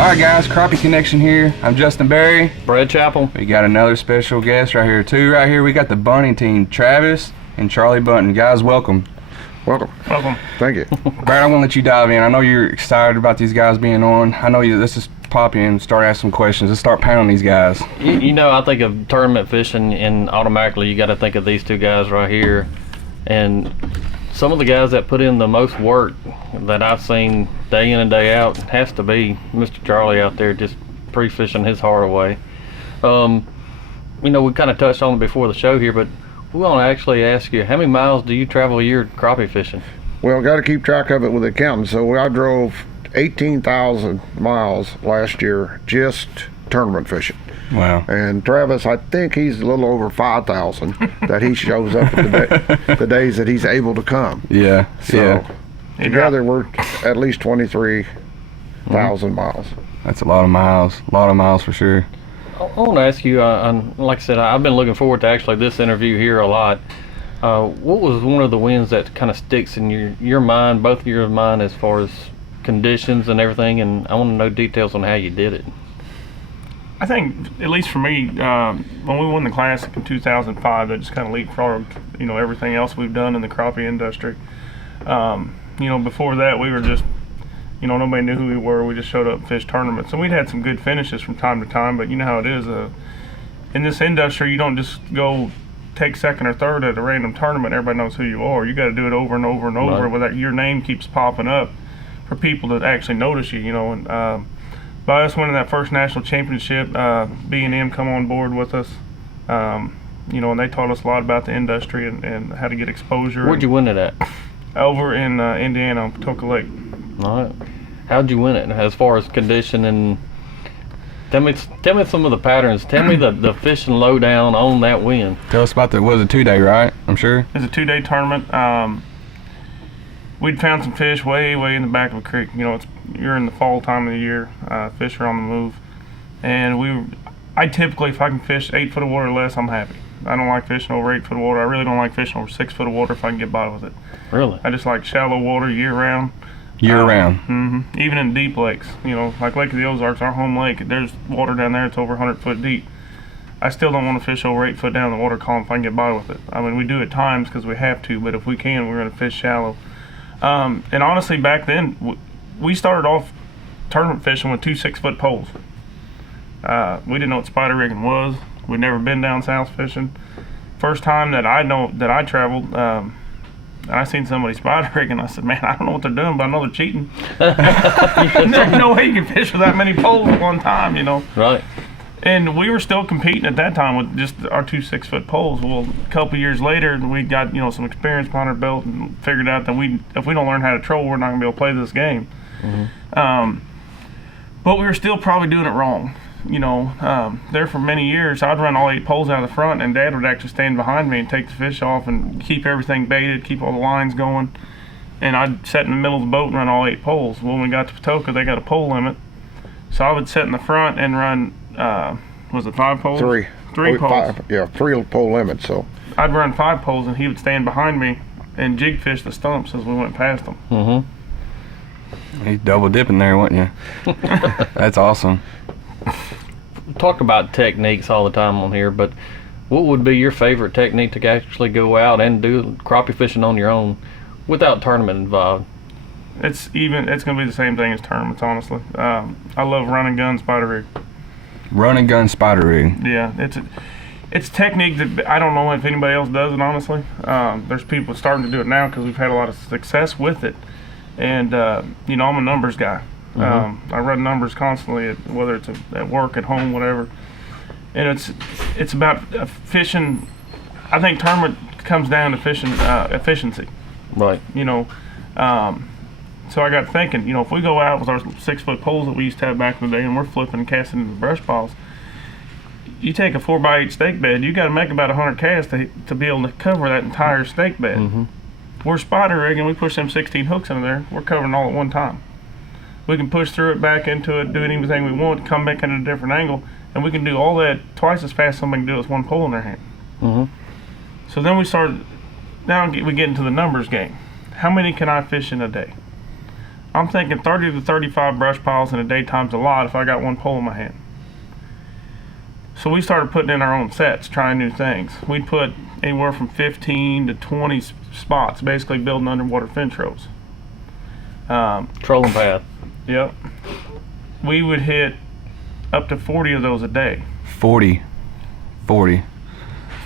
Alright guys, Crappie Connection here. I'm Justin Berry. Brad Chappell. We got another special guest right here too. Right here we got the Bunting team, Travis and Charlie Bunting. Guys, welcome. Welcome. Welcome. Thank you. Brad, I want to let you dive in. I know you're excited about these guys being on. I know you. Let's just pop in and start asking some questions. Let's start pounding these guys. You know, I think of tournament fishing, and automatically you got to think of these two guys right here. And some of the guys that put in the most work that I've seen day in and day out has to be Mr. Charlie out there just pre-fishing his heart away. You know, we kind of touched on it before the show here, but we want to actually ask you, how many miles do you travel a year crappie fishing? Well, got to keep track of it with the accountant. So I drove 18,000 miles last year just tournament fishing. Wow. And Travis, I think he's a little over 5,000 that he shows up at the days that he's able to come. Yeah. So together we're at least 23,000 miles. That's a lot of miles. A lot of miles for sure. I want to ask you, like I said, I've been looking forward to actually this interview here a lot. What was one of the wins that kind of sticks in your mind, both of your mind, as far as conditions and everything? And I want to know details on how you did it. I think, at least for me, when we won the Classic in 2005, that just kind of leapfrogged, you know, everything else we've done in the crappie industry. You know, before that, we were just, you know, nobody knew who we were. We just showed up and fished tournaments. And we'd had some good finishes from time to time, but you know how it is. In this industry, you don't just go take second or third at a random tournament. Everybody knows who you are. You got to do it over and over and over, right, where that your name keeps popping up for people to actually notice you, you know. And by us winning that first national championship, B&M come on board with us, you know, and they taught us a lot about the industry and how to get exposure. Where'd you win it at? Over in Indiana on Patoka Lake. All right. How'd you win it as far as condition? And tell me some of the patterns. Tell me the fishing lowdown on that win. Tell us about was a 2-day, right? I'm sure. It was a 2-day tournament. We'd found some fish way in the back of a creek. You know, you're in the fall time of the year. Fish are on the move, and I typically, if I can fish 8 foot of water or less, I'm happy. I don't like fishing over 8 foot of water. I really don't like fishing over 6 foot of water if I can get by with it. Really? I just like shallow water year round. Year round. Mm-hmm. Even in deep lakes, you know, like Lake of the Ozarks, our home lake, there's water down there. It's over 100 foot deep. I still don't want to fish over 8 foot down the water column if I can get by with it. I mean, we do at times because we have to, but if we can, we're going to fish shallow. And honestly, back then, we started off tournament fishing with 2 6-foot poles. We didn't know what spider rigging was. We'd never been down south fishing. First time that I traveled, I seen somebody spider rigging. I said, man, I don't know what they're doing, but I know they're cheating. There's no way you can fish with that many poles at one time, you know. Right. And we were still competing at that time with just our 2 6-foot poles. Well, a couple years later, we got, you know, some experience behind our belt and figured out that if we don't learn how to troll, we're not gonna be able to play this game. Mm-hmm. But we were still probably doing it wrong. You know, there for many years, I'd run all 8 poles out of the front, and Dad would actually stand behind me and take the fish off and keep everything baited, keep all the lines going. And I'd sit in the middle of the boat and run all 8 poles. Well, when we got to Patoka, they got a pole limit. So I would sit in the front and run, was it 5 poles? 3 poles. 5, yeah, 3 pole limit. So I'd run 5 poles, and he would stand behind me and jig fish the stumps as we went past them. Mm-hmm. He's double dipping there, wasn't you? That's awesome. We talk about techniques all the time on here, but what would be your favorite technique to actually go out and do crappie fishing on your own without tournament involved? It's going to be the same thing as tournaments, honestly. I love run and gun spider rig. Run and gun spider rig. Yeah, it's technique that I don't know if anybody else does it, honestly. There's people starting to do it now because we've had a lot of success with it. And, you know, I'm a numbers guy. Mm-hmm. I run numbers constantly, whether it's at work, at home, whatever. And it's about fishing. I think tournament comes down to fishing efficiency. Right. You know, so I got thinking, you know, if we go out with our 6-foot poles that we used to have back in the day and we're flipping and casting into the brush piles, you take a 4x8 stake bed, you got to make about 100 casts to be able to cover that entire stake bed. Mm-hmm. We're spider rigging, we push them 16 hooks into there, we're covering all at one time. We can push through it, back into it, do anything we want, come back at a different angle, and we can do all that twice as fast as somebody can do it with one pole in their hand. Mm-hmm. So then now we get into the numbers game. How many can I fish in a day? I'm thinking 30 to 35 brush piles in a daytime's a lot if I got one pole in my hand. So we started putting in our own sets, trying new things. We'd put anywhere from 15 to 20 spots, basically building underwater finch rows. Trolling path. Yep. We would hit up to 40 of those a day. 40. 40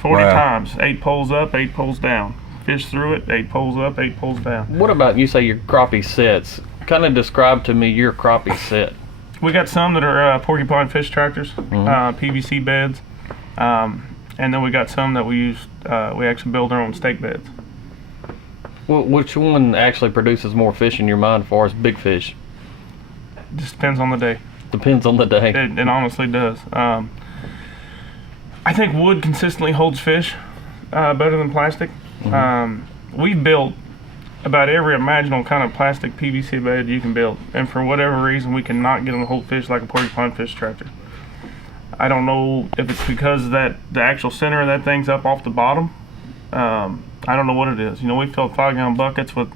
Wow. times. 8 poles up, 8 poles down. Fish through it, 8 poles up, 8 poles down. What about, you say your crappie sets? Kind of describe to me your crappie set. We got some that are porcupine fish tractors, PVC beds, and then we got some that we use. We actually build our own stake beds. Which one actually produces more fish in your mind as far as big fish? Just depends on the day. Depends on the day. It honestly does. I think wood consistently holds fish better than plastic. We've built about every imaginable kind of plastic PVC bed you can build, and for whatever reason we cannot get them to hold fish like a porcupine fish tractor. I don't know if it's because that the actual center of that thing's up off the bottom. I don't know what it is. You know, we filled 5-gallon buckets with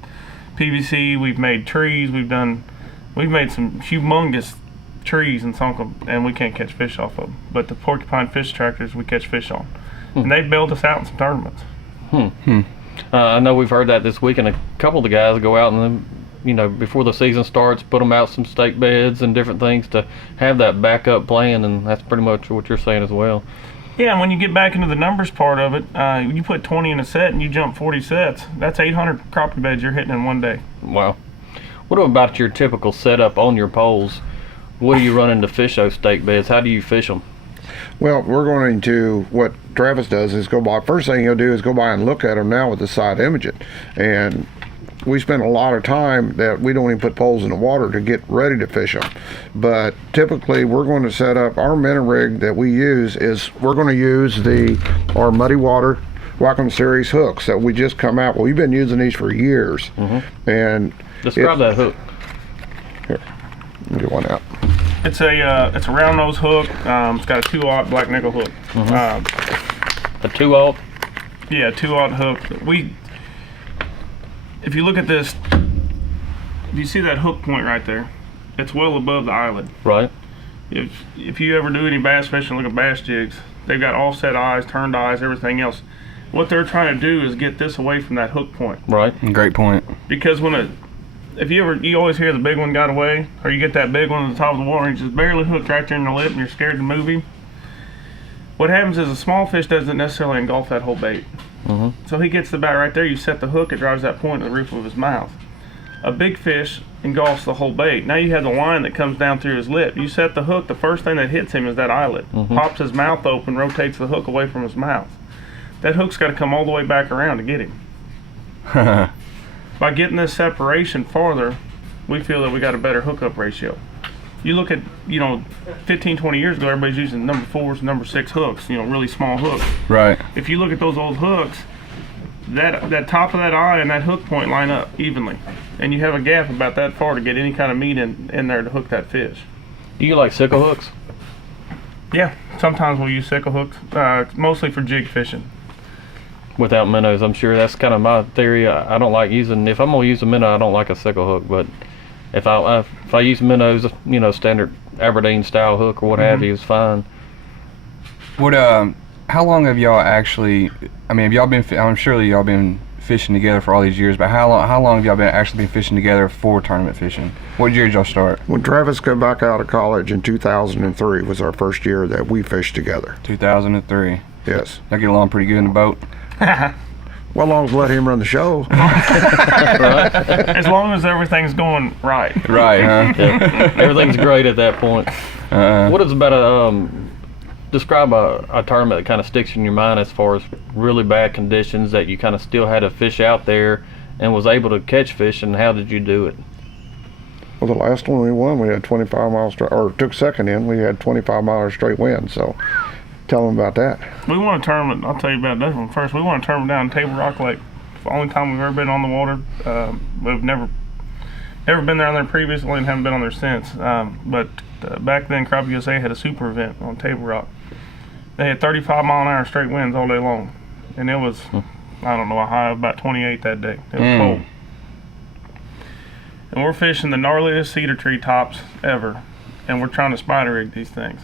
PVC. We've made trees. We've made some humongous trees and sunk them, and we can't catch fish off of them. But the porcupine fish tractors we catch fish on, and they've bailed us out in some tournaments. I know we've heard that this week, and a couple of the guys go out and then, you know, before the season starts, put them out some stake beds and different things to have that backup plan, and that's pretty much what you're saying as well. Yeah, and when you get back into the numbers part of it, you put 20 in a set and you jump 40 sets. That's 800 crappie beds you're hitting in one day. Wow. What about your typical setup on your poles? What do you run into fish those stake beds? How do you fish them? Well, we're going to, what Travis does is go by, first thing he'll do is go by and look at them now with the side imaging. And we spend a lot of time that we don't even put poles in the water to get ready to fish them. But typically we're going to set up our minnow rig that we use is we're going to use our muddy water Wacom series hooks that we just come out. Well, we've been using these for years. And describe that hook. Here, let me get one out. It's a round nose hook. It's got a 2/0 black nickel hook. A 2/0? Yeah, 2/0 hook. If you look at this, if you see that hook point right there, it's well above the eyelid. Right. If you ever do any bass fishing, look at bass jigs. They've got offset eyes, turned eyes, everything else. What they're trying to do is get this away from that hook point. Right. Great point. Because if you always hear the big one got away, or you get that big one at the top of the water and he's just barely hooked right there in the lip and you're scared to move him. What happens is a small fish doesn't necessarily engulf that whole bait. So he gets the bait right there, you set the hook, it drives that point to the roof of his mouth. A big fish engulfs the whole bait. Now you have the line that comes down through his lip. You set the hook, the first thing that hits him is that eyelid. Pops his mouth open, rotates the hook away from his mouth. That hook's got to come all the way back around to get him. By getting this separation farther, we feel that we got a better hookup ratio. You look at, 15, 20 years ago, everybody's using number 4s, number 6 hooks, really small hooks. Right. If you look at those old hooks, that top of that eye and that hook point line up evenly. And you have a gap about that far to get any kind of meat in there to hook that fish. Do you like sickle hooks? Yeah, sometimes we'll use sickle hooks, mostly for jig fishing. Without minnows, I'm sure that's kind of my theory. I don't like using, if I'm going to use a minnow, I don't like a sickle hook, but if I use minnows, standard Aberdeen style hook or what have you, is fine. How long have y'all actually, have y'all been, I'm surely y'all been fishing together for all these years, but how long have y'all been fishing together for tournament fishing? What year did y'all start? When Travis came back out of college in 2003 was our first year that we fished together. 2003. Yes. Y'all get along pretty good in the boat? Well, as long as we let him run the show. As long as everything's going right. Right, huh? Yeah. Everything's great at that point. What is about describe a tournament that kind of sticks in your mind as far as really bad conditions that you kind of still had to fish out there and was able to catch fish, and how did you do it? Well, the last one we won, we had 25 miles straight, or took second in, we had 25 miles straight wind, so tell them about that. We won a tournament, I'll tell you about this one first. We won a tournament down in Table Rock Lake. It's the only time we've ever been on the water. We've never been down there previously and haven't been on there since. But back then, Crappie USA had a super event on Table Rock. They had 35-mile-an-hour straight winds all day long. And it was, I don't know, a high of about 28 that day. It was cold. and we're fishing the gnarliest cedar tree tops ever, and we're trying to spider rig these things.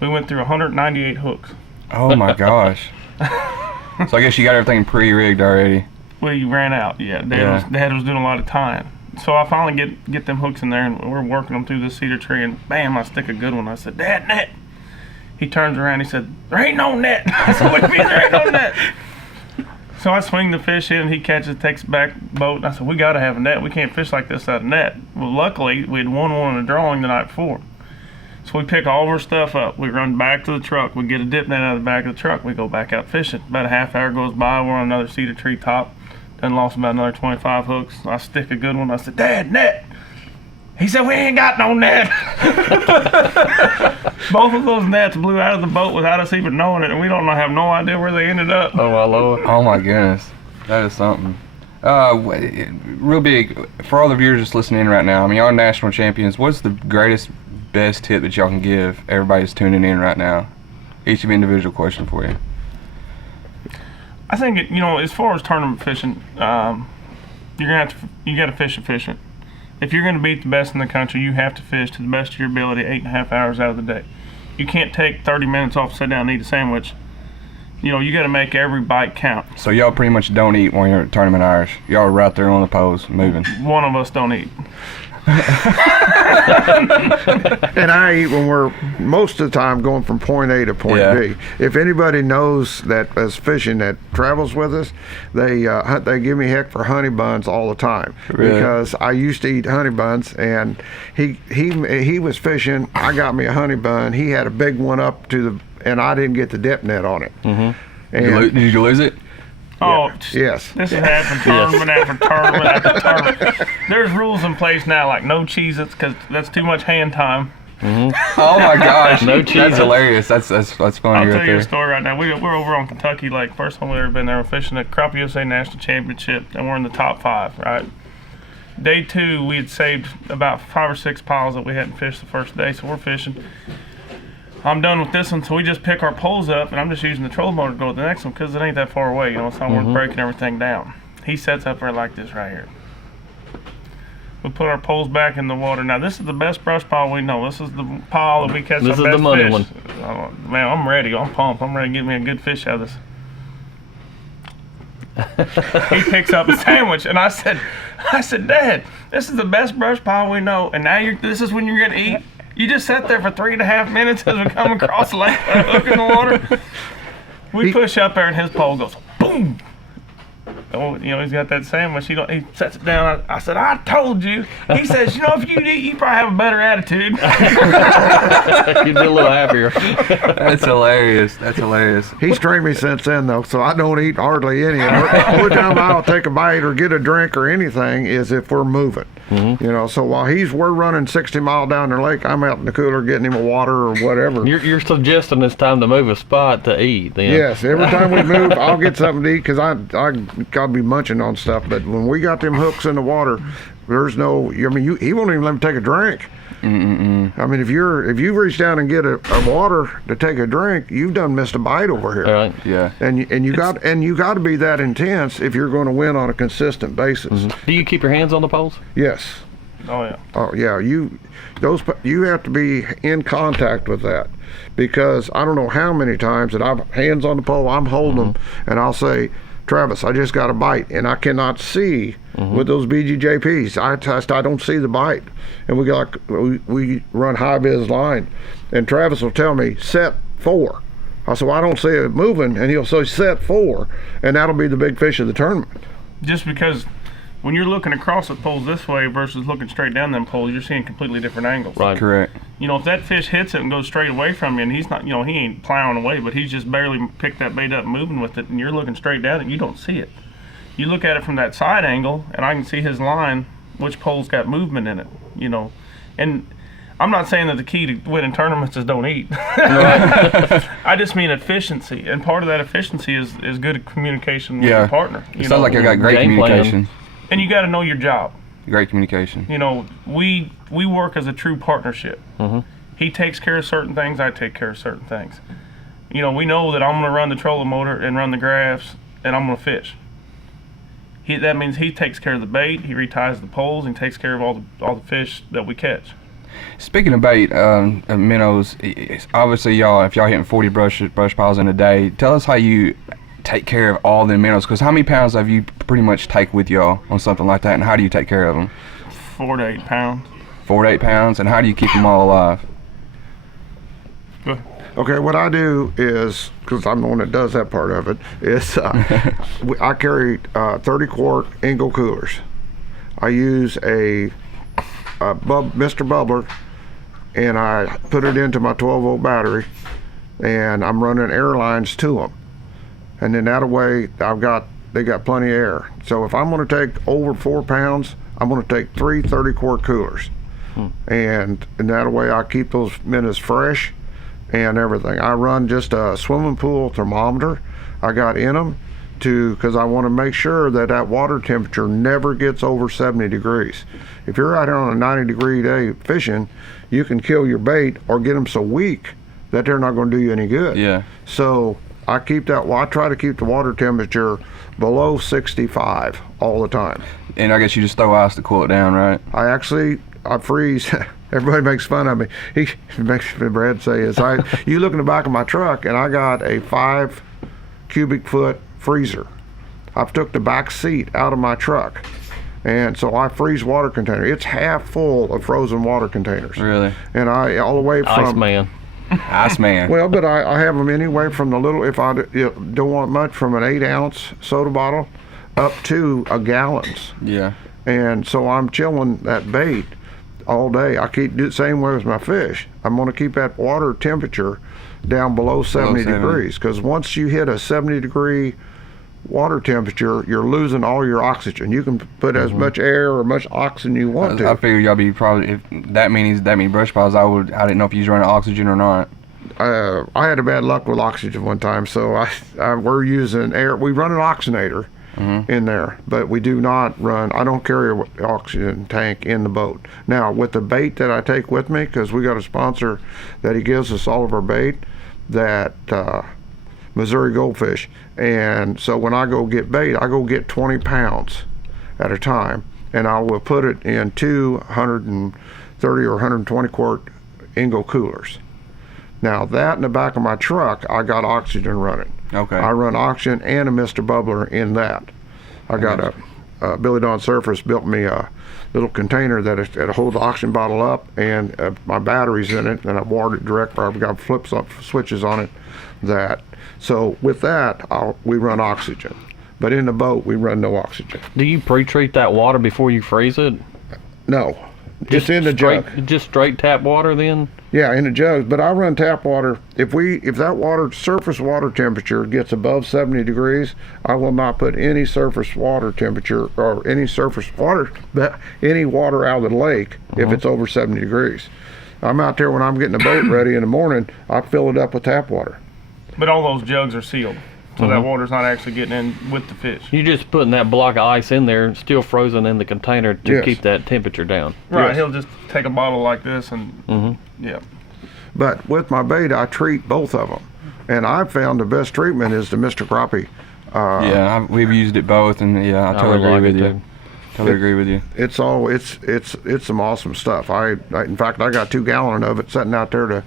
We went through 198 hooks. Oh my gosh. So I guess you got everything pre-rigged already. We ran out. Yeah, Dad was doing a lot of tying. So I finally get them hooks in there, and we're working them through the cedar tree, and bam, I stick a good one. I said, "Dad, net." He turns around, he said, "There ain't no net." I said, "What do you mean there ain't no net?" So I swing the fish in, and he catches, takes back boat, and I said, "We got to have a net. We can't fish like this out of net." Well, luckily, we had won one in a drawing the night before. So we pick all of our stuff up. We run back to the truck. We get a dip net out of the back of the truck. We go back out fishing. About a half hour goes by. We're on another cedar tree top. Then lost about another 25 hooks. I stick a good one. I said, "Dad, net." He said, "We ain't got no net." Both of those nets blew out of the boat without us even knowing it, and we don't have no idea where they ended up. Oh my Lord. Oh my goodness. That is something. Real big, for all the viewers just listening in right now, I mean, y'all are national champions. What's the greatest, best tip that y'all can give everybody that's tuning in right now? Each of you individual question for you. I think as far as tournament fishing, you got to fish efficient. If you're going to beat the best in the country, you have to fish to the best of your ability 8.5 hours out of the day. You can't take 30 minutes off, sit down, and eat a sandwich. You got to make every bite count. So y'all pretty much don't eat when you're at tournament hours. Y'all are right there on the poles, moving. One of us don't eat. And I eat when we're most of the time going from point A to point B. If anybody knows that is fishing that travels with us, they give me heck for Honeybuns all the time. Really? Because I used to eat Honeybuns, and he was fishing. I got me a Honeybun. He had a big one up to the, and I didn't get the dip net on it. Mm-hmm. Did you lose it? Oh, yes. This has happened tournament after tournament after tournament. There's rules in place now, like no Cheez-Its, because that's too much hand time. Mm-hmm. Oh my gosh. No cheese. That's hilarious. That's funny. I'll tell right you there. a story right now. We're over on Kentucky Lake. First time we've ever been there. We're fishing the Crappie USA National Championship, and we're in the top 5, right? Day 2, we had saved about 5 or 6 piles that we hadn't fished the first day, so we're fishing. I'm done with this one, so we just pick our poles up, and I'm just using the trolling motor to go to the next one because it ain't that far away, so we're breaking everything down. He sets up there like this right here. We put our poles back in the water. Now, this is the best brush pile we know. This is the pile that we catch our best fish. This is the money one. Oh, man, I'm ready. I'm pumped. I'm ready to get me a good fish out of this. He picks up a sandwich, and I said, "Dad, this is the best brush pile we know, and now this is when you're gonna eat? You just sat there for 3.5 minutes as we come across the lake, hook in the water." We push up there, and his pole goes boom. Oh, he's got that sandwich. He sets it down. I said, "I told you." He says, "If you eat, you probably have a better attitude." You'd be a little happier. That's hilarious. That's hilarious. He's trained me since then, though, so I don't eat hardly any. The only time I'll take a bite or get a drink or anything is if we're moving. Mm-hmm. So while we're running 60 mile down the lake, I'm out in the cooler getting him a water or whatever. You're suggesting it's time to move a spot to eat, then? Yes, every time we move, I'll get something to eat because I gotta be munching on stuff. But when we got them hooks in the water, there's no. He won't even let me take a drink. Mm-mm-mm. I mean, if you reach down and get a water to take a drink, you've done missed a bite over here. Right. Yeah. And you got to be that intense if you're going to win on a consistent basis. Mm-hmm. Do you keep your hands on the poles? Yes. Oh yeah. Oh yeah. You have to be in contact with that, because I don't know how many times that I've hands on the pole, I'm holding them, and I'll say, "Travis, I just got a bite," and I cannot see with those BGJPs. I don't see the bite, and we run high vis line, and Travis will tell me set 4. I said, "Well, I don't see it moving," and he'll say set 4, and that'll be the big fish of the tournament. Just because when you're looking across the poles this way versus looking straight down them poles, you're seeing completely different angles. Right. Correct. If that fish hits it and goes straight away from you, and he's not, he ain't plowing away, but he's just barely picked that bait up and moving with it, and you're looking straight down it, you don't see it. You look at it from that side angle, and I can see his line, which pole's got movement in it, And I'm not saying that the key to winning tournaments is don't eat. I just mean efficiency, and part of that efficiency is good communication with your partner. It sounds like you got great Game plan. communication. And you got to know your job. Great communication. We work as a true partnership. Mm-hmm. He takes care of certain things, I take care of certain things. We know that I'm going to run the trolling motor and run the graphs, and I'm going to fish. that means he takes care of the bait, he reties the poles, and takes care of all the fish that we catch. Speaking of bait, minnows, obviously y'all, if y'all hitting 40 brush piles in a day, tell us how you take care of all the minnows, because how many pounds have you pretty much take with y'all on something like that, and how do you take care of them? 4 to 8 pounds. 4 to 8 pounds, and how do you keep them all alive? Go ahead. Okay, what I do is, because I'm the one that does that part of it, is I carry 30-quart Ingo coolers. I use a Mr. Bubbler, and I put it into my 12-volt battery, and I'm running air lines to them. And then that way, they got plenty of air. So if I'm going to take over 4 pounds, I'm going to take 3 30-quart coolers. And that way I keep those minnows fresh and everything. I run just a swimming pool thermometer I got in them because I want to make sure that water temperature never gets over 70 degrees. If you're out here on a 90-degree day fishing, you can kill your bait or get them so weak that they're not going to do you any good. Yeah. So I try to keep the water temperature below 65 all the time. And I guess you just throw ice to cool it down, right? I freeze. Everybody makes fun of me. He makes Brad say is you look in the back of my truck and I got a 5 cubic foot freezer. I've took the back seat out of my truck, and so I freeze water container. It's half full of frozen water containers. Really? And I all the way from Iceman. Well, but I have them anyway from the little, if I don't want much, from an 8-ounce soda bottle up to a gallons. Yeah. And so I'm chilling that bait all day. I keep do the same way with my fish. I'm going to keep that water temperature down below 70 degrees, because once you hit a 70-degree water temperature, you're losing all your oxygen. You can put as much air or much oxygen you want to. I figured y'all be probably, if that many brush piles, I didn't know if you was running oxygen or not. I had a bad luck with oxygen one time, so we're using air. We run an oxygenator in there, but we do not run. I don't carry an oxygen tank in the boat. Now, with the bait that I take with me, because we got a sponsor that he gives us all of our bait, that Missouri Goldfish, and so when I go get bait, I go get 20 pounds at a time, and I will put it in 230 or 120 quart Ingo coolers. Now that in the back of my truck, I got oxygen running. Okay. I run oxygen and a Mr. Bubbler in that. I got a Billy Don Surface built me a little container that'll hold the oxygen bottle up, and my battery's in it, and I wired it direct. I've got switches on it. So with that, we run oxygen. But in the boat, we run no oxygen. Do you pre-treat that water before you freeze it? No. Just in the jug. Just straight tap water then? Yeah, in the jugs. But I run tap water. If that surface water temperature gets above 70 degrees, I will not put any surface water temperature or any water out of the lake if it's over 70 degrees. I'm out there when I'm getting the boat ready in the morning, I fill it up with tap water. But all those jugs are sealed, so that water's not actually getting in with the fish. You're just putting that block of ice in there, still frozen in the container to Yes. keep that temperature down. Right, Yes. he'll just take a bottle like this and, yeah. But with my bait, I treat both of them. And I've found the best treatment is the Mr. Crappie. We've used it both, and yeah, I totally agree with you. Totally agree with you. It's some awesome stuff. In fact, I got 2 gallons of it sitting out there to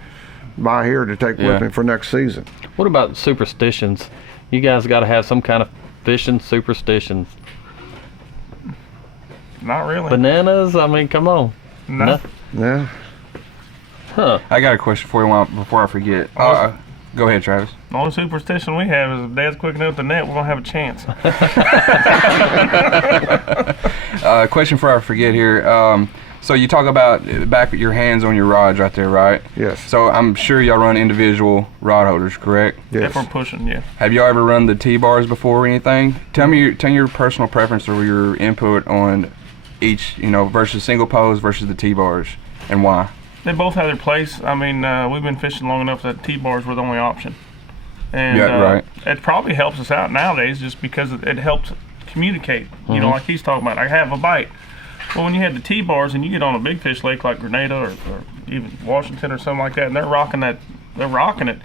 buy here to take with me for next season. What about superstitions? You guys got to have some kind of fishing superstitions. Not really. Bananas? I mean, come on. No. Yeah. Huh. I got a question for you before I forget. Go ahead, Travis. The only superstition we have is if Dad's quick enough to net, we're going to have a chance. Question before I forget here. So you talk about back with your hands on your rods right there, right? Yes. So I'm sure y'all run individual rod holders, correct? Yes. If we're pushing, yeah. Have y'all ever run the T-bars before or anything? Tell me your personal preference or your input on each, versus single pose versus the T-bars, and why? They both have their place. I mean, we've been fishing long enough that T-bars were the only option. And Yeah, right. It probably helps us out nowadays just because it helps communicate. You know, like he's talking about, I have a bite. Well, when you have the T-bars and you get on a big fish lake like Grenada or even Washington or something like that, and they're rocking it.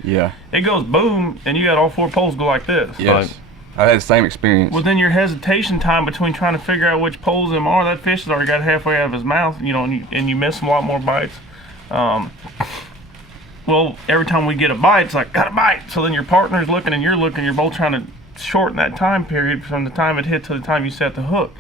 Yeah. It goes boom, and you got all 4 poles go like this. Yes. I had the same experience. Well, then your hesitation time between trying to figure out which poles them are, that fish has already got halfway out of his mouth, you know, and you miss a lot more bites. Well, every time we get a bite, it's like, got a bite. So then your partner's looking and you're looking, you're both trying to shorten that time period from the time it hit to the time you set the hook.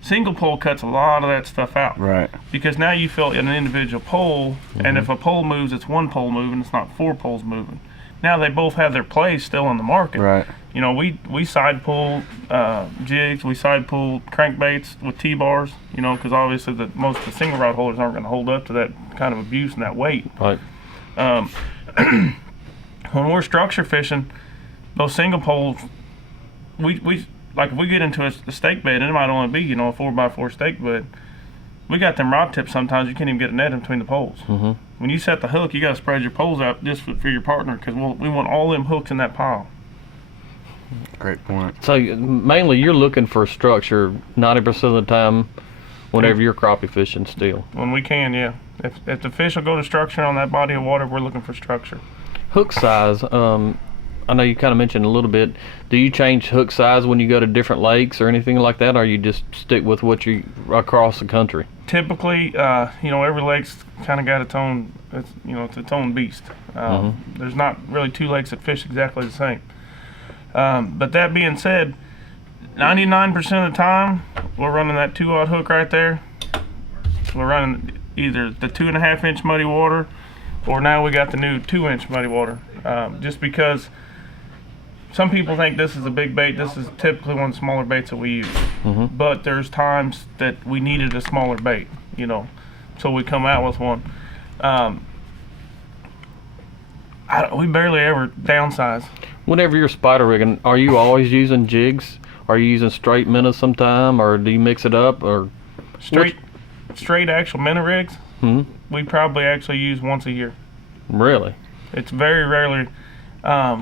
Single pole cuts a lot of that stuff out. Right. Because now you feel an individual pole, and if a pole moves, it's one pole moving, it's not 4 poles moving. Now they both have their place still in the market. Right. You know, we side pull jigs, we side pull crankbaits with T-bars, you know, because obviously most of the single rod holders aren't going to hold up to that kind of abuse and that weight. Right. When we're structure fishing, those single poles, we like if we get into a stake bed, and it might only be, you know, a 4x4 stake bed, we got them rod tips sometimes you can't even get a net in between the poles. When you set the hook, you got to spread your poles out just for your partner, because we want all them hooks in that pile. Great point. So mainly you're looking for structure 90% of the time whenever you're crappie fishing still. When we can, yeah. If the fish will go to structure on that body of water, we're looking for structure. Hook size, I know you kind of mentioned a little bit. Do you change hook size when you go to different lakes or anything like that, or you just stick with what you across the country? Typically, you know, every lake's kind of got its own, it's its own beast. There's not really 2 lakes that fish exactly the same. But that being said, 99% of the time, we're running that 2-aught hook right there. We're running either the 2.5-inch muddy water, or now we got the new 2-inch muddy water. Just because some people think this is a big bait, this is typically one of the smaller baits that we use. But there's times that we needed a smaller bait, you know, so we come out with one. We barely ever downsize. Whenever you're spider rigging, are you always using jigs? Are you using straight minnows sometime, or do you mix it up, or straight actual minnow rigs? We probably actually use once a year. Really? It's very rarely.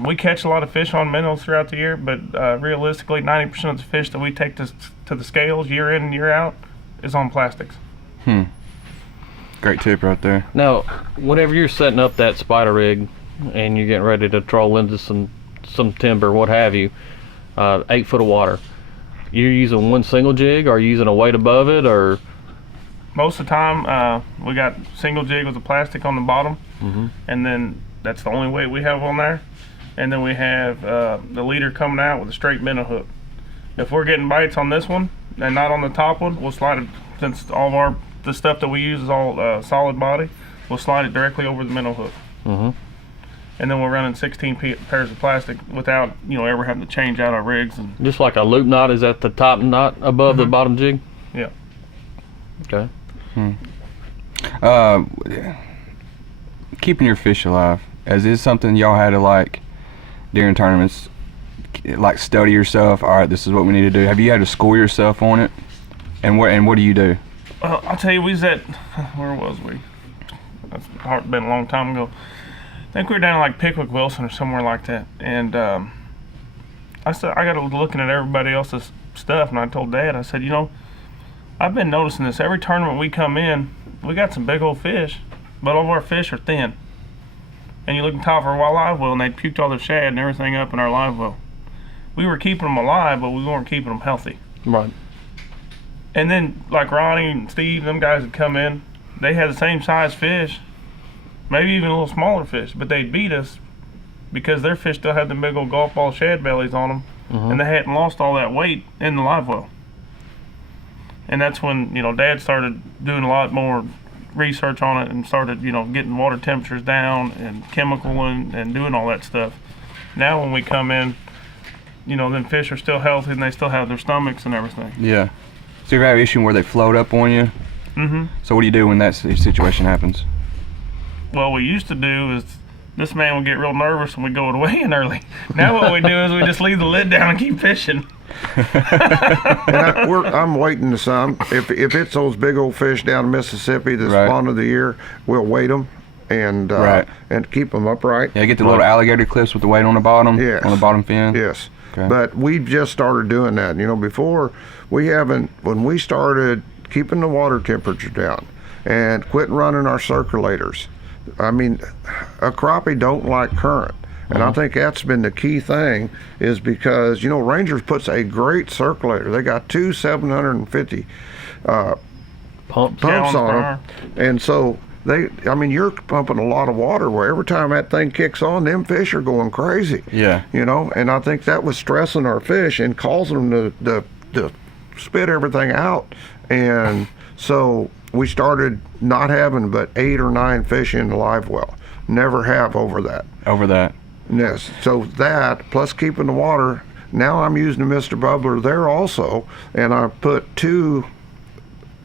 We catch a lot of fish on minnows throughout the year, but realistically, 90% of the fish that we take to the scales year in and year out is on plastics. Great tip right there. Now, whenever you're setting up that spider rig and you're getting ready to troll into some timber, what have you, 8 foot of water, you're using one single jig, or are you using a weight above it, or? Most of the time, we got single jig with the plastic on the bottom, and then that's the only weight we have on there. And then we have the leader coming out with a straight minnow hook. If we're getting bites on this one and not on the top one, we'll slide it, since all of the stuff that we use is all solid body, we'll slide it directly over the minnow hook. And then we're running 16 pairs of plastic without, you know, ever having to change out our rigs. And just like a loop knot is at the top knot above the bottom jig? Yeah. Okay. Keeping your fish alive, is this something y'all had to, like, during tournaments, like, study yourself? All right, this is what we need to do. Have you had to score yourself on it? And what do you do? Well, I'll tell you, we was at, where was we? That's been a long time ago. I think we were down like Pickwick Wilson or somewhere like that. And I got looking at everybody else's stuff, and I told Dad, I said, you know, I've been noticing this. Every tournament we come in, we got some big old fish, but all of our fish are thin. And you look at the top of our live well, and they puked all their shad and everything up in our live well. We were keeping them alive, but we weren't keeping them healthy. Right. And then, like Ronnie and Steve, them guys would come in, they had the same size fish, maybe even a little smaller fish, but they'd beat us because their fish still had the big old golf ball shad bellies on them, and they hadn't lost all that weight in the live well. And that's when, you know, Dad started doing a lot more research on it and started, you know, getting water temperatures down and chemical and doing all that stuff. Now when we come in, you know, then fish are still healthy and they still have their stomachs and everything. Yeah. So you ever have an issue where they float up on you? So what do you do when that situation happens? What we used to do is this man would get real nervous and we'd go away in early. Now what we do is we just leave the lid down and keep fishing. And I'm waiting to some. If it's those big old fish down in Mississippi that's spawn of the year, we'll weight them and keep them upright. Yeah, get the little alligator clips with the weight on the bottom. Yes. On the bottom fin. Yes. Okay. But we've just started doing that. You know, before when we started keeping the water temperature down and quit running our circulators. I mean, a crappie don't like current. And I think that's been the key thing, is because, you know, Rangers puts a great circulator. They got two 750 Pumps. pumps on per them. And so I mean, you're pumping a lot of water where every time that thing kicks on, them fish are going crazy. Yeah. You know, and I think that was stressing our fish and causing them to spit everything out. And so we started not having but 8 or 9 fish in the live well. Never have over that. Over that. Yes. So that, plus keeping the water, now I'm using the Mr. Bubbler there also, and I put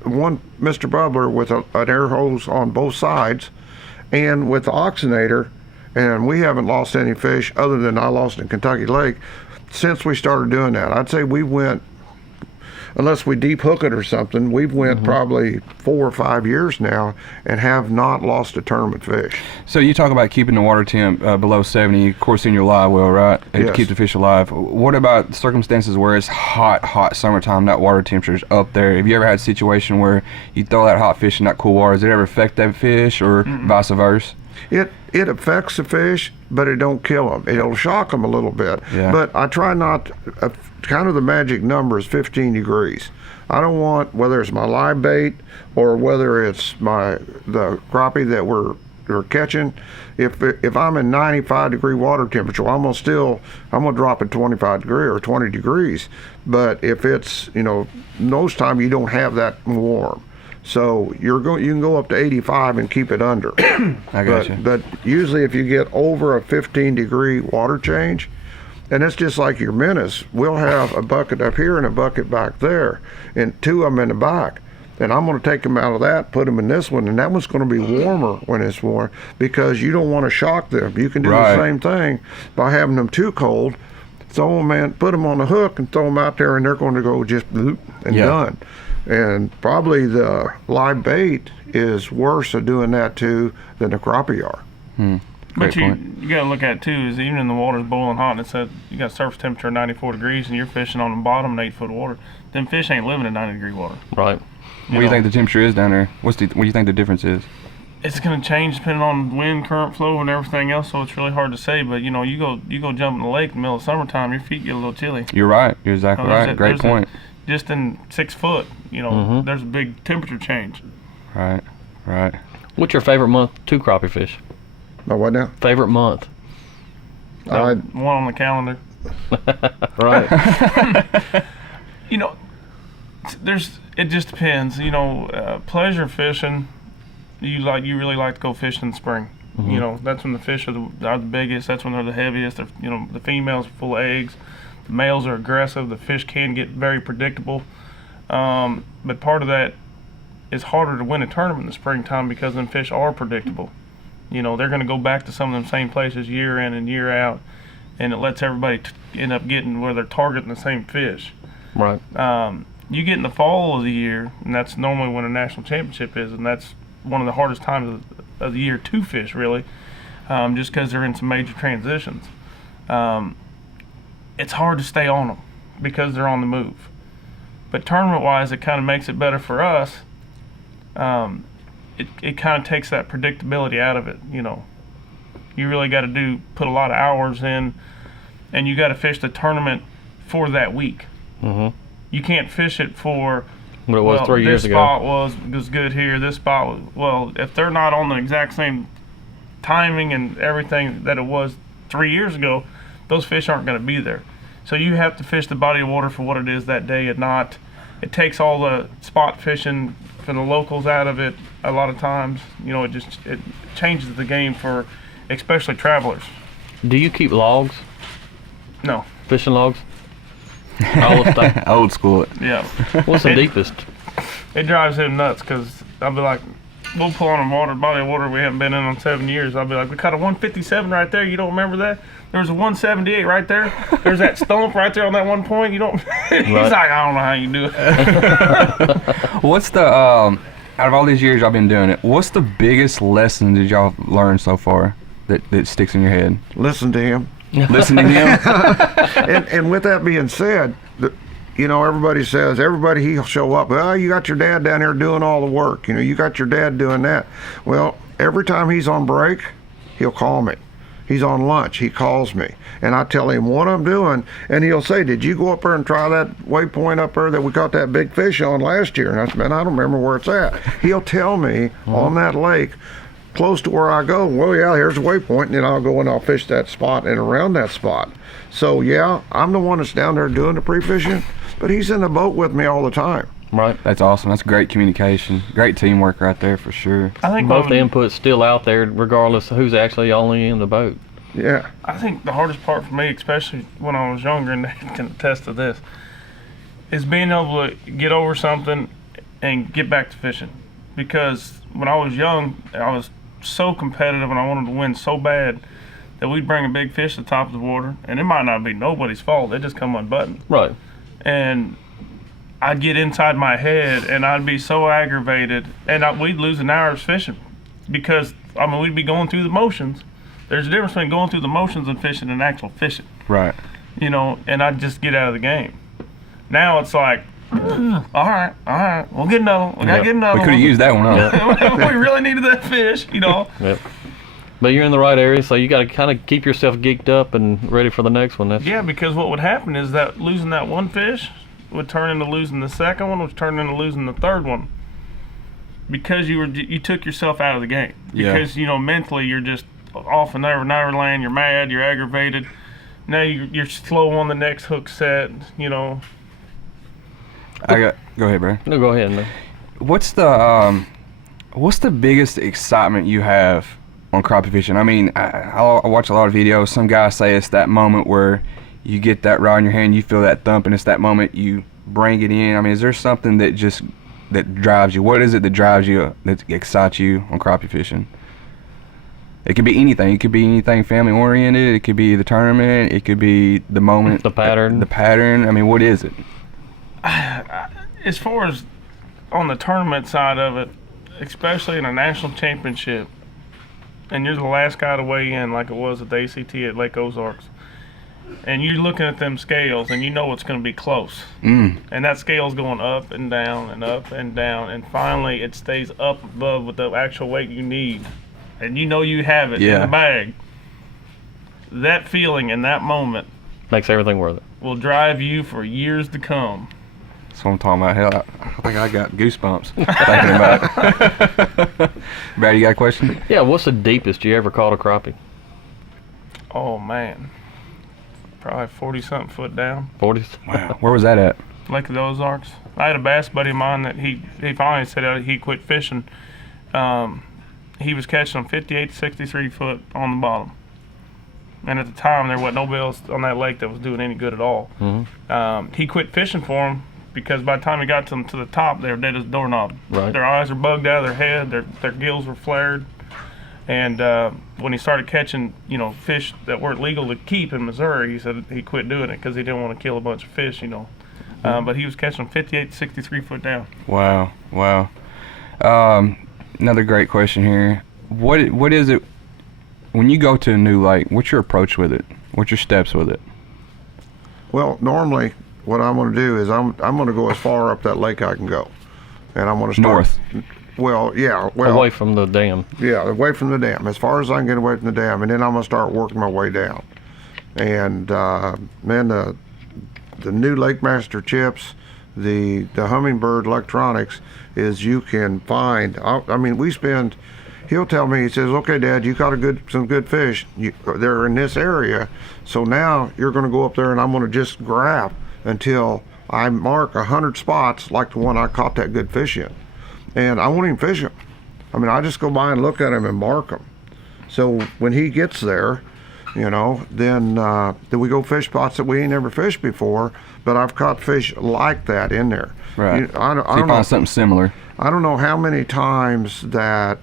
one Mr. Bubbler with an air hose on both sides and with the oxygenator, and we haven't lost any fish other than I lost in Kentucky Lake since we started doing that. I'd say we went, unless we deep hook it or something, we've went probably 4 or 5 years now and have not lost a tournament fish. So you talk about keeping the water temp below 70, of course, in your live well, right? And to Yes. keep the fish alive. What about circumstances where it's hot summertime, that water temperature is up there? Have you ever had a situation where you throw that hot fish in that cool water? Does it ever affect that fish, or vice versa? It affects the fish, but it don't kill them. It'll shock them a little bit. Yeah. But I try not, kind of the magic number is 15 degrees. I don't want, whether it's my live bait or whether it's the crappie that we're catching, if I'm in 95 degree water temperature, I'm gonna drop it 25 degree or 20 degrees. But if it's, you know, most time you don't have that warm. So you can go up to 85 and keep it under. I got you. But usually if you get over a 15 degree water change, and it's just like your minnows, we'll have a bucket up here and a bucket back there, and 2 of them in the back. And I'm going to take them out of that, put them in this one, and that one's going to be warmer when it's warm, because you don't want to shock them. You can do Right. the same thing by having them too cold. Throw them in, put them on the hook and throw them out there, and they're going to go just bloop and Yeah. done. And probably the live bait is worse at doing that too than the crappie are. But Great you point. got to look at too is even in the water's boiling hot, and it said you got surface temperature of 94 degrees, and you're fishing on the bottom in 8 foot of water. Them fish ain't living in 90 degree water. Right. What do you think the temperature is down there? What do you think the difference is? It's going to change depending on wind, current flow, and everything else. So it's really hard to say. But you know, you go jump in the lake in the middle of summertime, your feet get a little chilly. You're right. You're exactly right. Great point. Just in 6 foot, you know, there's a big temperature change. Right. What's your favorite month to crappie fish? Now what now? Favorite month? I One on the calendar. Right. You know, it just depends. You know, pleasure fishing, you really like to go fishing in the spring. You know, that's when the fish are the biggest. That's when they're the heaviest. You know, the females are full of eggs. The males are aggressive. The fish can get very predictable. But part of that is harder to win a tournament in the springtime because them fish are predictable. You know, they're going to go back to some of them same places year in and year out, and it lets everybody end up getting where they're targeting the same fish. Right. You get in the fall of the year, and that's normally when a national championship is, and that's one of the hardest times of the year to fish, really, just because they're in some major transitions. It's hard to stay on them because they're on the move. But tournament-wise, it kind of makes it better for us. It kind of takes that predictability out of it, you know. You really got to put a lot of hours in, and you got to fish the tournament for that week. You can't fish it for, What it was 3 years this ago. spot was good here, this spot was, well, if they're not on the exact same timing and everything that it was 3 years ago, those fish aren't going to be there. So you have to fish the body of water for what it is that day, and not, it takes all the spot fishing from the locals out of it a lot of times. You know, it changes the game for especially travelers. Do you keep logs? No. Fishing logs? All the stuff. Old school. Yeah. What's the deepest? It drives him nuts because I'll be like, we'll pull on a body of water we haven't been in 7 years. I'll be like, we caught a 157 right there. You don't remember that? There's a 178 right there. There's that stump right there on that one point. You don't. He's like, I don't know how you do it. What's the out of all these years y'all been doing it, what's the biggest lesson that y'all learned so far that sticks in your head? listen to him. Listening to him. And with that being said, you know, everybody says, he'll show up. Well, you got your dad down here doing all the work. You know, you got your dad doing that. Well, every time he's on break, he'll call me. He's on lunch. He calls me, and I tell him what I'm doing, and he'll say, "Did you go up there and try that waypoint up there that we caught that big fish on last year?" And I said, "Man, I don't remember where it's at." He'll tell me on that lake, close to where I go, "Well, yeah, here's a waypoint," and then I'll go and I'll fish that spot and around that spot. So yeah, I'm the one that's down there doing the pre-fishing, but he's in the boat with me all the time. Right. That's awesome. That's great communication. Great teamwork right there for sure. I think Both the inputs still out there, regardless of who's actually only in the boat. Yeah. I think the hardest part for me, especially when I was younger, and they can attest to this, is being able to get over something and get back to fishing. Because when I was young, I was so competitive and I wanted to win so bad that we'd bring a big fish to the top of the water, and it might not be nobody's fault. They just come unbuttoned. Right. And I'd get inside my head and I'd be so aggravated, and we'd lose an hour's fishing because, I mean, we'd be going through the motions. There's a difference between going through the motions and fishing and actual fishing. Right. You know, and I'd just get out of the game. Now it's like, all right, we'll get another one. We gotta get another We one. could have used that one up. We really needed that fish, you know. Yep. But you're in the right area, so you got to kind of keep yourself geeked up and ready for the next one. That's Yeah, because what would happen is that losing that one fish would turn into losing the second one, which turned into losing the third one. Because you took yourself out of the game. Yeah. Because, you know, mentally you're just off in Neverland, you're mad, you're aggravated. Now you're slow on the next hook set, you know. Go ahead, bro. No, go ahead. Man. What's the biggest excitement you have on crappie fishing? I mean, I watch a lot of videos. Some guys say it's that moment where you get that rod in your hand, you feel that thump, and it's that moment you bring it in. I mean, is there something that drives you? What is it that drives you, that excites you on crappie fishing? It could be anything. It could be anything family oriented. It could be the tournament. It could be the moment. The pattern. The pattern. I mean, what is it? As far as on the tournament side of it, especially in a national championship, and you're the last guy to weigh in like it was at the ACT at Lake Ozarks, and you're looking at them scales and you know it's going to be close. And that scale's going up and down and up and down, and finally it stays up above with the actual weight you need, and you know you have it in the bag. That feeling in that moment Makes everything worth it. will drive you for years to come. That's what I'm talking about. Hell, I think I got goosebumps thinking about it. Brad, you got a question? Yeah, what's the deepest you ever caught a crappie? Oh man, probably 40-something foot down. 40s? Wow. Where was that at? Lake of the Ozarks. I had a bass buddy of mine that he finally said he quit fishing. He was catching them 58 to 63 foot on the bottom. And at the time, there wasn't nobody else on that lake that was doing any good at all. He quit fishing for them because by the time he got to them to the top, they were dead as a doorknob. Right. Their eyes were bugged out of their head. Their gills were flared. And when he started catching, you know, fish that weren't legal to keep in Missouri, he said he quit doing it because he didn't want to kill a bunch of fish, you know. But he was catching them 58 to 63 foot down. Wow. Another great question here. What is it when you go to a new lake? What's your approach with it? What's your steps with it? Well, normally what I'm going to do is I'm going to go as far up that lake I can go, and I'm going to start North. Well, yeah, well, Away from the dam. yeah, away from the dam, as far as I can get away from the dam, and then I'm going to start working my way down. And man, the new Lake Master chips, the Humminbird electronics is you can find. I mean, he'll tell me, he says, "Okay, Dad, you caught some good fish. They're in this area, so now you're going to go up there, and I'm going to just grab until I mark 100 spots like the one I caught that good fish in, and I won't even fish them. I mean, I just go by and look at them and mark them. So when he gets there, you know, then we go fish spots that we ain't never fished before, but I've caught fish like that in there. Right. I So you don't know. find something similar. I don't know how many times that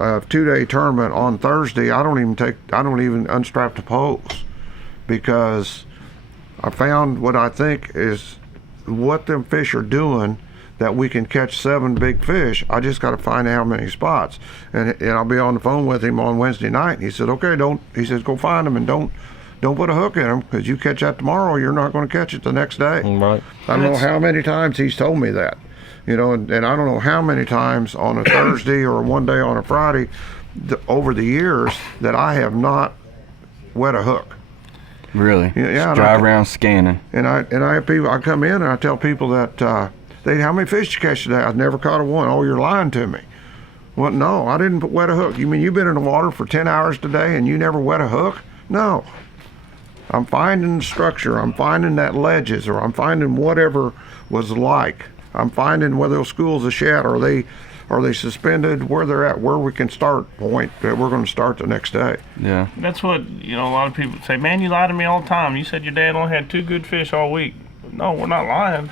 a 2-day tournament on Thursday, I don't even unstrap the poles, because I found what I think is what them fish are doing, that we can catch 7 big fish. I just got to find out how many spots, and I'll be on the phone with him on Wednesday night. And he said, "Okay, he says go find them and don't put a hook in them, because you catch that tomorrow, you're not going to catch it the next day." Right. I don't know how many times he's told me that, you know, and I don't know how many times on a Thursday or one day on a Friday over the years that I have not wet a hook. Really? Yeah, Just and drive around scanning. And I have people. I come in and I tell people that how many fish you catch today? I've never caught a one. Oh, you're lying to me. Well, no, I didn't wet a hook. You mean you've been in the water for 10 hours today and you never wet a hook? No. I'm finding structure. I'm finding that ledges, or I'm finding whatever was like. I'm finding where those schools of shad, are they suspended, where they're at, where we can start point that we're going to start the next day. Yeah. That's what, a lot of people say, man, you lie to me all the time. You said your dad only had 2 good fish all week. No, we're not lying.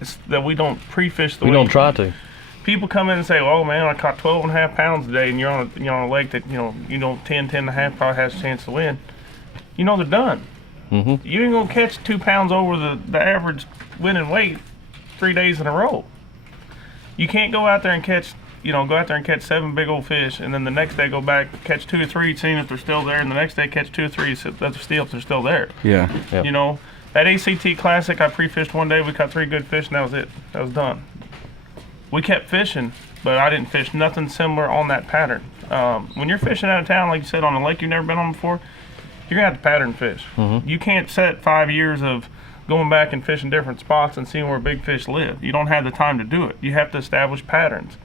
It's that we don't pre-fish the We week. don't try to. People come in and say, oh man, I caught 12.5 pounds today, and you're on a lake that, 10.5 probably has a chance to win. They're done. Mm-hmm. You ain't gonna catch 2 pounds over the average winning weight 3 days in a row. You can't go out there and catch 7 big old fish, and then the next day go back, catch 2 or 3, seeing if they're still there, and the next day catch 2 or 3, so that's still if they're still there. Yeah. Yep. That ACT Classic, I pre-fished one day, we caught 3 good fish, and that was it. That was done. We kept fishing, but I didn't fish nothing similar on that pattern. When you're fishing out of town, like you said, on a lake you've never been on before, you're gonna have to pattern fish. Mm-hmm. You can't set 5 years of going back and fishing different spots and seeing where big fish live. You don't have the time to do it. You have to establish patterns.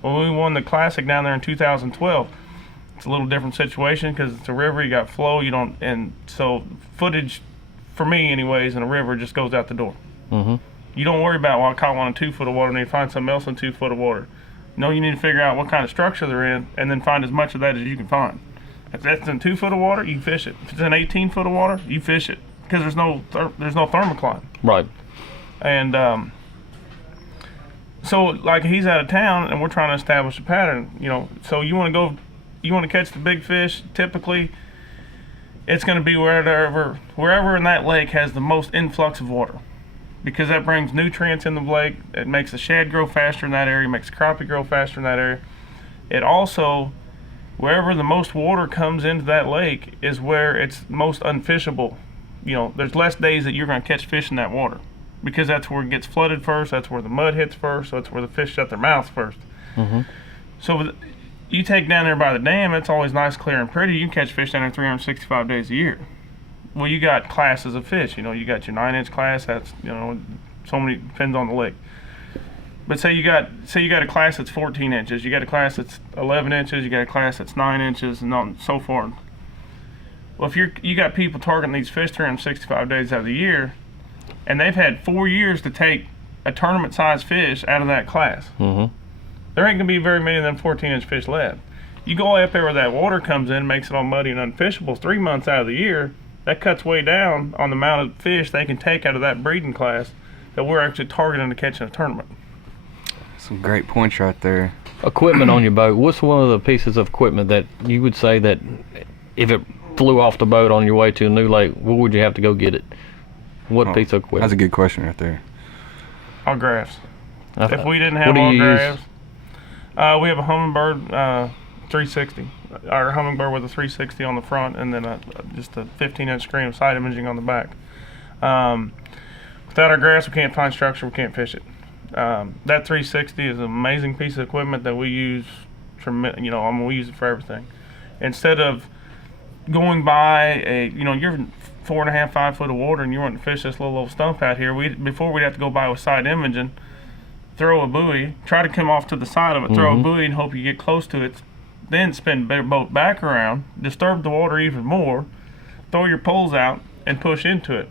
When we won the Classic down there in 2012, it's a little different situation because it's a river, you got flow, and so footage, for me anyways, in a river just goes out the door. Mm-hmm. You don't worry about, well, I caught one in 2 foot of water, and you find something else in 2 foot of water. No, you need to figure out what kind of structure they're in, and then find as much of that as you can find. If that's in 2 foot of water, you fish it. If it's in 18 foot of water, you fish it, because there's no thermocline. Right. And so like he's out of town, and we're trying to establish a pattern. So you want to catch the big fish. Typically, it's going to be wherever in that lake has the most influx of water, because that brings nutrients in the lake. It makes the shad grow faster in that area, makes crappie grow faster in that area. It also, wherever the most water comes into that lake is where it's most unfishable. There's less days that you're going to catch fish in that water, because that's where it gets flooded first, that's where the mud hits first, so that's where the fish shut their mouths first. Mm-hmm. So you take down there by the dam, it's always nice, clear, and pretty. You can catch fish down there 365 days a year. Well, you got classes of fish. You got your 9-inch class. That's so many, depends on the lake. But say you got a class that's 14 inches. You got a class that's 11 inches. You got a class that's 9 inches, and so forth. Well, if you got people targeting these fish 365 days out of the year, and they've had 4 years to take a tournament-sized fish out of that class, Mm-hmm. there ain't gonna be very many of them 14-inch fish left. You go up there where that water comes in, makes it all muddy and unfishable 3 months out of the year. That cuts way down on the amount of fish they can take out of that breeding class that we're actually targeting to catch in a tournament. Some great points right there. Equipment on your boat. What's one of the pieces of equipment that you would say that if it flew off the boat on your way to a new lake, where would you have to go get it? What piece of equipment? That's a good question right there. Our graphs. I If we didn't what have do our you use? graphs, we have a Humminbird 360. Our Humminbird with a 360 on the front, and then just a 15-inch screen of side imaging on the back. Without our graphs, we can't find structure, we can't fish it. That 360 is an amazing piece of equipment that we use. We use it for everything. Instead of going by you're 4.5, 5 foot of water, and you want to fish this little old stump out here. Before we'd have to go by with side imaging, throw a buoy, try to come off to the side of it, throw a buoy, and hope you get close to it. Then spin the boat back around, disturb the water even more, throw your poles out, and push into it.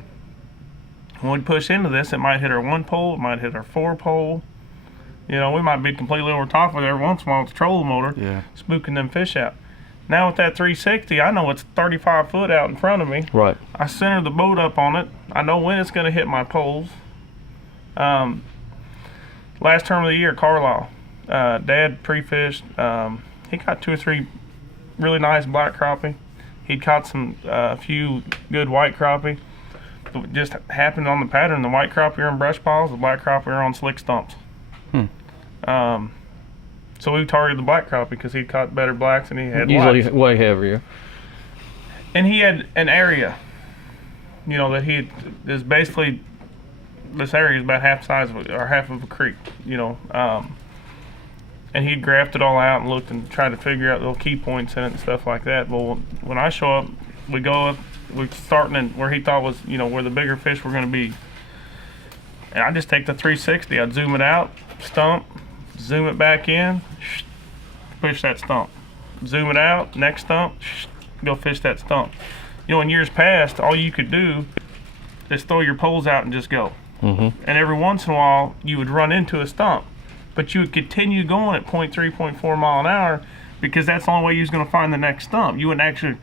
When we push into this, it might hit our 1 pole, it might hit our 4 pole. We might be completely over top of it every once in a while with the trolling motor, spooking them fish out. Now with that 360, I know it's 35 foot out in front of me. Right. I center the boat up on it. I know when it's going to hit my poles. Last term of the year, Carlisle, Dad pre-fished. He caught 2 or 3 really nice black crappie. He'd caught a few good white crappie. It just happened on the pattern. The white crappie are in brush piles, the black crappie are on slick stumps. So we targeted the black crappie because he'd caught better blacks and he had Usually whites. way heavier. And he had an area, that is basically, this area is about half the size half of a creek, and he'd graphed it all out and looked and tried to figure out little key points in it and stuff like that. Well, when I show up we're starting in where he thought was, where the bigger fish were going to be. And I just take the 360, I'd zoom it out, stump, zoom it back in, fish that stump. Zoom it out, next stump, go fish that stump. In years past, all you could do is throw your poles out and just go. And every once in a while, you would run into a stump. But you would continue going at 0.3, 0.4 mile an hour because that's the only way you was going to find the next stump. You wouldn't actually,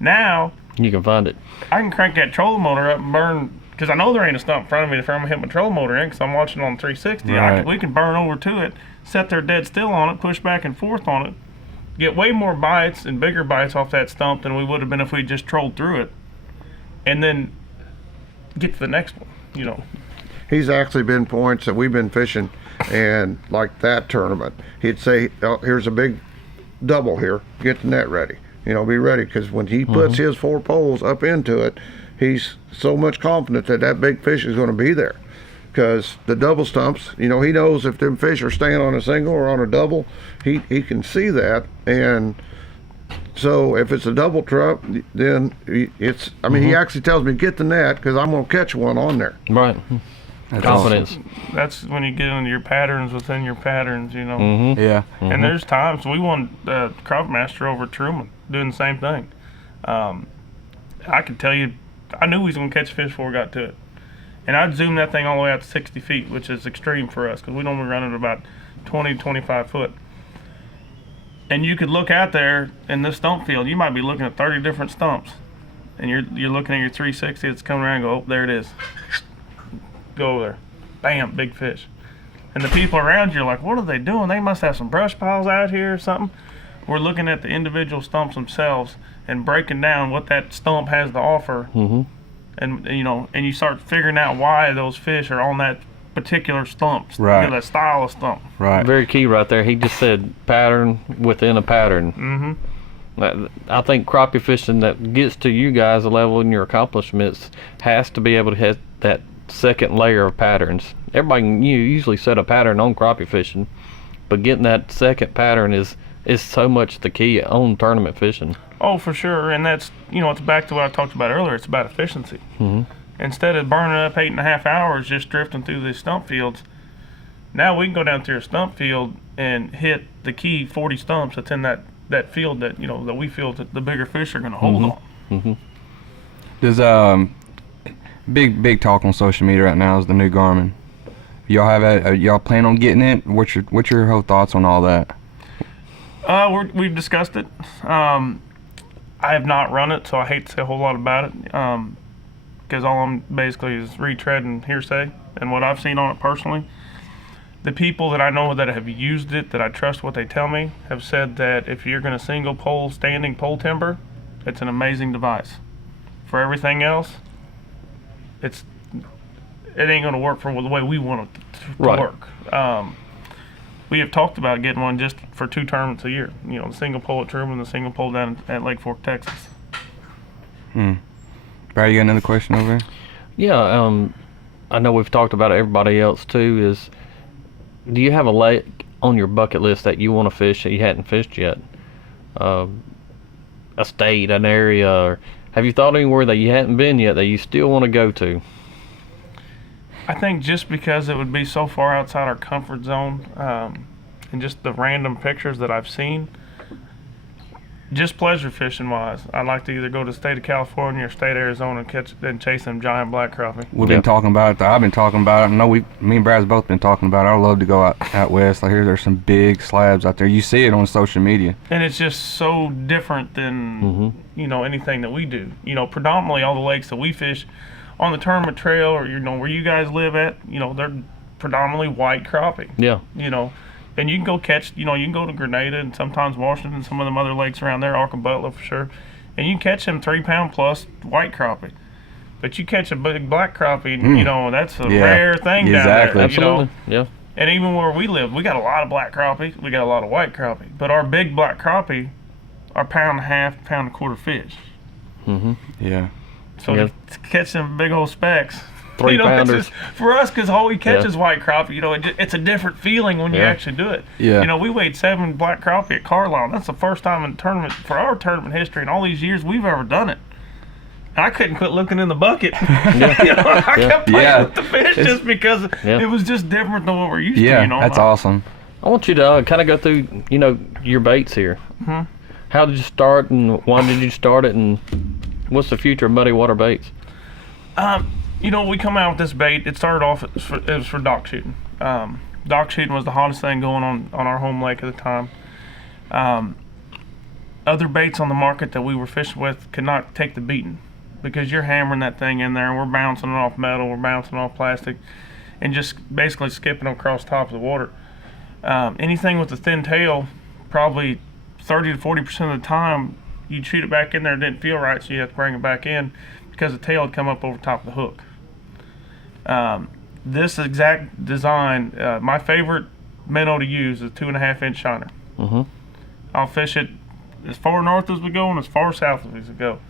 now, You can find it. I can crank that trolling motor up and burn, because I know there ain't a stump in front of me if I'm going to hit my trolling motor in because I'm watching it on 360. Right. We can burn over to it, set there dead still on it, push back and forth on it, get way more bites and bigger bites off that stump than we would have been if we just trolled through it, and then get to the next one, He's actually been points that we've been fishing, and like that tournament, he'd say, oh, here's a big double here, get the net ready, be ready, because when he puts his 4 poles up into it, he's so much confident that that big fish is going to be there. Because the double stumps, he knows if them fish are staying on a single or on a double, he can see that. And so if it's a double trap, then it's, he actually tells me, get the net, because I'm going to catch one on there. Right. That's Confidence. That's when you get into your patterns within your patterns, awesome. Yeah. And there's times we won Crop Master over Truman doing the same thing. I could tell you, I knew he was going to catch a fish before we got to it. And I'd zoom that thing all the way out to 60 feet, which is extreme for us because we normally run at about 20 to 25 foot. And you could look out there in this stump field, you might be looking at 30 different stumps. And you're looking at your 360 that's coming around and go, oh, there it is. Go over there. Bam, big fish. And the people around you are like, what are they doing? They must have some brush piles out here or something. We're looking at the individual stumps themselves and breaking down what that stump has to offer. And and you start figuring out why those fish are on that particular stump, Right. that style of stump. Right. Very key right there. He just said pattern within a pattern. I think crappie fishing that gets to you guys a level in your accomplishments has to be able to hit that second layer of patterns. Everybody can usually set a pattern on crappie fishing, but getting that second pattern is so much the key on tournament fishing. Oh, for sure. And that's, it's back to what I talked about earlier. It's about efficiency. Instead of burning up 8.5 hours just drifting through these stump fields, now we can go down through a stump field and hit the key 40 stumps that's in that field that, that we feel that the bigger fish are going to hold on. Does big talk on social media right now is the new Garmin. Y'all have y'all plan on getting it? What's your whole thoughts on all that? We've discussed it. I have not run it, so I hate to say a whole lot about it, because all I'm basically is retreading hearsay and what I've seen on it personally. The people that I know that have used it, that I trust what they tell me, have said that if you're going to single pole standing pole timber, it's an amazing device. For everything else, it ain't going to work for the way we want it to work. We have talked about getting one just for 2 tournaments a year. The single pole at Truman and the single pole down at Lake Fork, Texas. Barry, you got another question over there? Yeah, I know we've talked about everybody else too. Is do you have a lake on your bucket list that you want to fish that you hadn't fished yet? A state, an area, or have you thought anywhere that you hadn't been yet that you still want to go to? I think just because it would be so far outside our comfort zone, and just the random pictures that I've seen, just pleasure fishing wise, I'd like to either go to the state of California or state of Arizona and chase them giant black crappie. We've been talking about it. I've been talking about it. I know me and Brad's both been talking about it. I'd love to go out west. I hear there's some big slabs out there. You see it on social media. And it's just so different than anything that we do. Predominantly all the lakes that we fish on the tournament trail, or where you guys live at, they're predominantly white crappie. Yeah. And you can go catch, you can go to Grenada and sometimes Washington and some of them other lakes around there, Ark and Butler for sure, and you can catch them 3 pound plus white crappie. But you catch a big black crappie, that's a rare thing down there. Absolutely. Yeah. And even where we live, we got a lot of black crappie, we got a lot of white crappie, but our big black crappie are 1.5 pound fish. Yeah. So to catch them big old specks, 3 pounders. For us, because all we catch is white crappie, it's a different feeling when you actually do it. Yeah. We weighed 7 black crappie at Carlisle. That's the first time in tournament, for our tournament history in all these years we've ever done it. I couldn't quit looking in the bucket. You know, I kept playing with the fish just because it was just different than what we're used to. You know, that's awesome. I want you to kind of go through, you know, your baits here. How did you start, and why did you start it, and what's the future of muddy water baits? You know, we come out with this bait. It started off it was for dock shooting. Dock shooting was the hottest thing going on our home lake at the time. Other baits on the market that we were fishing with could not take the beating, because you're hammering that thing in there, and we're bouncing it off metal, we're bouncing off plastic, and just basically skipping across the top of the water. Anything with a thin tail, probably 30 to 40% of the time, you'd shoot it back in there, it didn't feel right, so you have to bring it back in because the tail would come up over top of the hook. This exact design, my favorite minnow to use is a 2.5-inch shiner. I'll fish it as far north as we go and as far south as we go.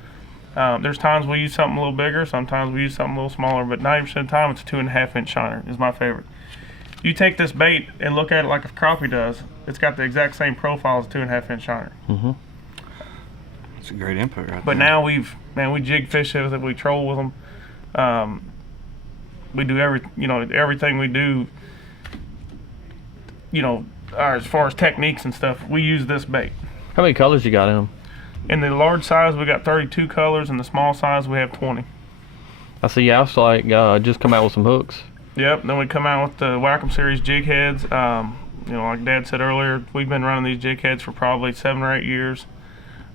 There's times we use something a little bigger, sometimes we use something a little smaller, but 90% of the time it's a 2.5-inch shiner is my favorite. You take this bait and look at it like a crappie does, it's got the exact same profile as a 2.5-inch shiner. That's a great input right But there. now we jig fish with it, we troll with them. We do everything we do, you know, as far as techniques and stuff, we use this bait. How many colors you got in them? In the large size, we got 32 colors. In the small size, we have 20. I see you also just come out with some hooks. Yep, then we come out with the Wacom Series jig heads. You know, like Dad said earlier, we've been running these jig heads for probably 7 or 8 years.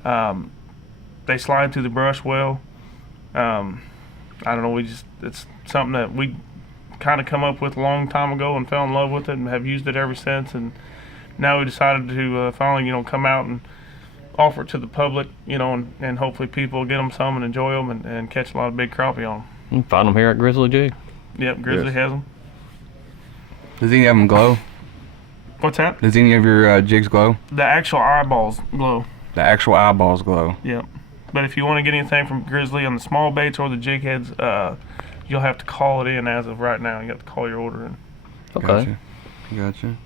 They slide through the brush well. I don't know, it's something that we kind of come up with a long time ago and fell in love with it and have used it ever since. And now we decided to finally, you know, come out and offer it to the public, you know, and hopefully people will get them some and enjoy them and catch a lot of big crappie on them. You can find them here at Grizzly Jig. Yep, Grizzly has them. Does any of them glow? What's that? Does any of your jigs glow? The actual eyeballs glow. The actual eyeballs glow. Yep. But if you want to get anything from Grizzly on the small baits or the jig heads, you'll have to call it in as of right now. You have to call your order in. Okay. Gotcha.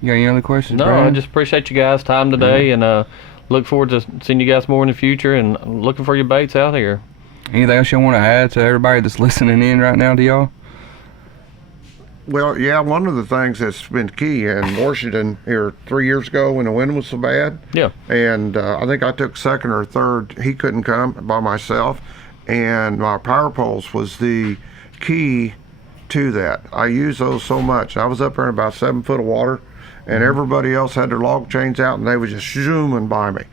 You got any other questions, No, Brad? I just appreciate you guys' time today, and look forward to seeing you guys more in the future, and looking for your baits out here. Anything else you want to add to everybody that's listening in right now to y'all? Well, yeah, one of the things that's been key in Washington here 3 years ago when the wind was so bad, and I think I took second or third. He couldn't come by myself, and my power poles was the key to that. I used those so much. I was up there in about 7 foot of water, and everybody else had their log chains out, and they was just zooming by me.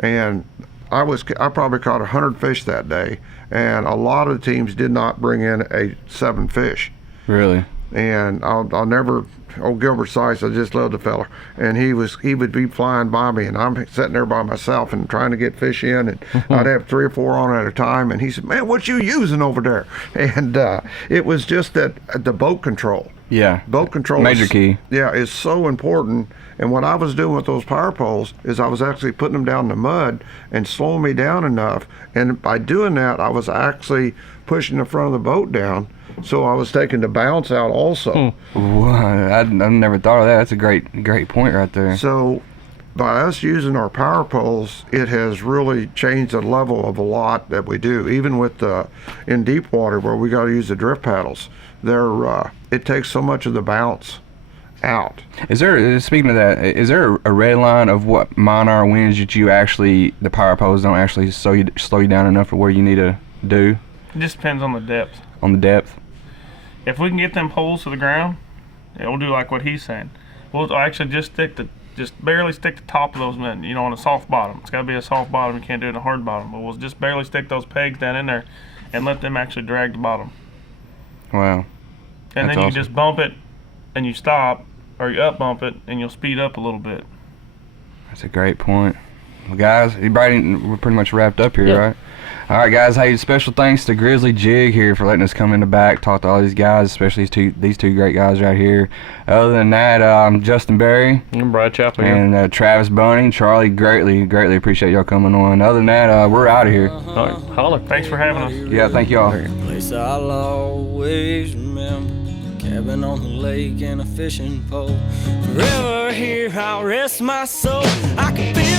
And I probably caught 100 fish that day, and a lot of the teams did not bring in 7 fish. Really? And I'll never, old Gilbert Sykes, I just love the fella, and he would be flying by me, and I'm sitting there by myself and trying to get fish in, and I'd have 3 or 4 on at a time, and he said, "Man, what you using over there?" And it was just that the boat control. Yeah. Boat control Major key. Yeah, is so important. And what I was doing with those power poles is I was actually putting them down in the mud and slowing me down enough, and by doing that I was actually pushing the front of the boat down, so I was taking the bounce out also. I've never thought of that. That's a great point right there. So by us using our power poles, it has really changed the level of a lot that we do. Even with in deep water where we got to use the drift paddles, it takes so much of the bounce out. Is there, speaking of that, is there a red line of what mile an hour winds that the power poles don't actually slow you down enough for where you need to do? It just depends on the depth. On the depth? If we can get them poles to the ground, it'll do like what he's saying. We'll actually just barely stick the top of those men, you know, on a soft bottom. It's got to be a soft bottom. You can't do it in a hard bottom. But we'll just barely stick those pegs down in there and let them actually drag the bottom. Wow. And That's then you awesome. just bump it and you stop, or you up bump it and you'll speed up a little bit. That's a great point. Well, guys, we're pretty much wrapped up here, Yep. right? All right, guys. Hey, special thanks to Grizzly Jig here for letting us come in the back, talk to all these guys, especially these two great guys right here. Other than that, I'm Justin Berry I'm Brad Chapel here. and Travis Bunting. Charlie, greatly appreciate y'all coming on. Other than that, we're out of here. All right, holler. Thanks for having us. Yeah, thank y'all. Place I'll always remember. Cabin on the lake and a fishing pole. Forever here I'll rest my soul. I can feel